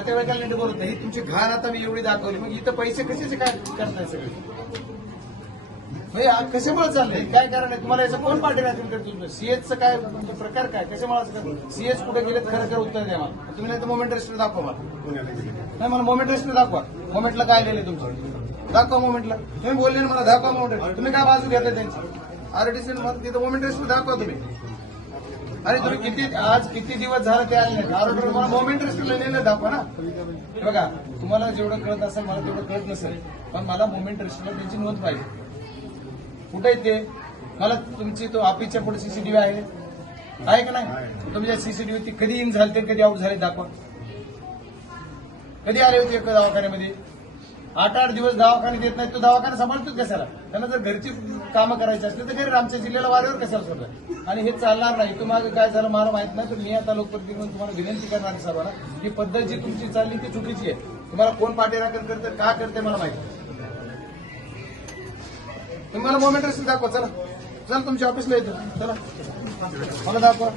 नातेवाईकाला नीट बोलत नाही. तुमची घाण आता मी एवढी दाखवली, मग इथं पैसे कशाचे काय करताय सगळे? कशामुळे चाललंय? काय कारण आहे? तुम्हाला याचं कोण पाठी राहतील? तुमचं सीएचचं काय तुमचा प्रकार काय? कशामुळे असं सीएच कुठे गेलेत? खरं उत्तर द्या मला. तुम्ही नाही तर मोमेंट रजिस्टर दाखवा मला. नाही, मला मोमेंट रजिस्टर दाखवा. मोमेंटला काय लिहिले तुमचं? दाखवा मोमेंटला. तुम्ही बोलले ना मला दाखवा मोमेंट. तुम्ही काय बाजू घेताय त्यांची? आरटीसी तिथं मोमेंट रजिस्टर दाखवा तुम्ही. अरे तुम्ही आज किती दिवस झाले ते आले नाही. ऑर्डर मला मोमेंट रजिस्टर लिहिलेलं दाखवा ना. बघा, तुम्हाला जेवढं कळत असेल मला तेवढं कळत नसेल, पण मला मोमेंट रजिस्टरला त्यांची नोंद पाहिजे. कुठे येते मला? तुमची तो ऑफिसच्या पुढे सीसीटीव्ही आहे का नाही? तुमच्या सीसीटीव्ही ती कधी इन झाले, कधी आउट झाले दाखवा. कधी आले होते दवाखान्यामध्ये? 8-8 दिवस दवाखाने देत नाही. तो दवाखाना सांभाळतोच कशाला? त्यांना जर घरची कामं करायची असली तर घरी आमच्या जिल्ह्याला वाऱ्यावर कशाला सोडलं? आणि हे चालणार नाही. तुम्हाला काय झालं मला माहित नाही, पण मी आता लोकप्रतिनिधी म्हणून तुम्हाला विनंती करणार आहे सर्वांना, ही पद्धत जी तुमची चालली ती चुकीची आहे. तुम्हाला कोण पाठीराखण करतं, का करते मला माहिती. तुम्ही मला मोमेंट रजिस्टर दाखवा. चला तुमच्या ऑफिसला येतो. चला मला दाखवा.